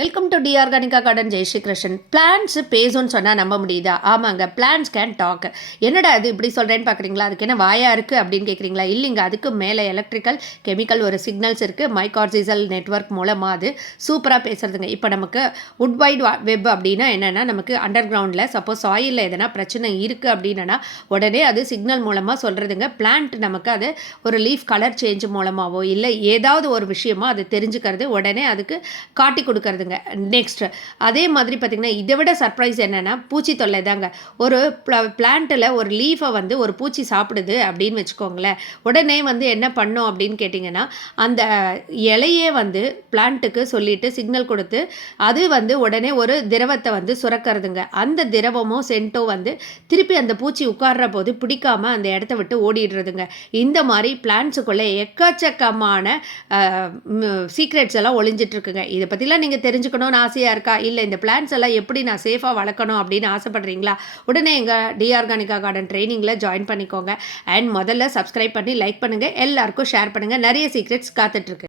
Welcome to the Organica garden. Jai Shri Krishnan. Plants பேசும்னு சொன்னால் நம்ப முடியுதா? ஆமாங்க, பிளான்ஸ் கேன் டாக். என்னடா அது இப்படி சொல்கிறேன்னு பார்க்குறீங்களா? அதுக்கு என்ன வாயா இருக்குது அப்படின்னு கேட்குறீங்களா? இல்லைங்க, அதுக்கு மேலே எலக்ட்ரிக்கல் கெமிக்கல் ஒரு சிக்னல்ஸ் இருக்குது. மைகார்சிசல் நெட்வொர்க் மூலமாக அது சூப்பராக பேசுகிறதுங்க. இப்போ நமக்கு வுட் வைட் வெப் அப்படின்னா என்னென்னா, நமக்கு அண்டர் கிரவுண்டில் சப்போஸ் சாயிலில் எதனா பிரச்சனை இருக்குது அப்படின்னா உடனே அது சிக்னல் மூலமாக சொல்கிறதுங்க. பிளான்ட் நமக்கு அது ஒரு லீஃப் கலர் சேஞ்ச் மூலமாகவோ இல்லை ஏதாவது ஒரு விஷயமோ அது தெரிஞ்சுக்கிறது, உடனே அதுக்கு காட்டி கொடுக்கறதுங்க. நெக்ஸ்ட் அதே மாதிரி பார்த்தீங்கன்னா, இதை விட சர்ப்ரைஸ் என்னென்னா பூச்சி தொல்லை தாங்க. ஒரு பிளான்ட்டில் ஒரு லீஃபை வந்து ஒரு பூச்சி சாப்பிடுது அப்படின்னு வச்சுக்கோங்களேன். உடனே வந்து என்ன பண்ணும் அப்படின்னு கேட்டிங்கன்னா, அந்த இலையே வந்து பிளான்ட்டுக்கு சொல்லிட்டு சிக்னல் கொடுத்து அது வந்து உடனே ஒரு திரவத்தை வந்து சுரக்கிறதுங்க. அந்த திரவமும் சென்ட்டும் வந்து திருப்பி அந்த பூச்சி உட்கார்ற போது பிடிக்காம அந்த இடத்த விட்டு ஓடிடுறதுங்க. இந்த மாதிரி பிளான்ட்ஸுக்குள்ளே எக்கச்சக்கமான சீக்ரெட்ஸ் எல்லாம் ஒளிஞ்சிட்ருக்குங்க. இதை பற்றிலாம் நீங்கள் தெரிஞ்சுக்கணும்னு ஆசையாக இருக்கா? இல்லை இந்த பிளான்ஸ் எல்லாம் எப்படி நான் சேஃபாக வளர்க்கணும் அப்படின்னு ஆசைப்படுறீங்களா? உடனே எங்கள் டி ஆர்கானிகா கார்டன் ட்ரைனிங்கில் ஜாயின் பண்ணிக்கோங்க. அண்ட் முதல்ல சப்ஸ்கிரைப் பண்ணி லைக் பண்ணுங்கள், எல்லாருக்கும் ஷேர் பண்ணுங்கள். நிறைய சீக்ரெட்ஸ் காத்துட்ருக்கு.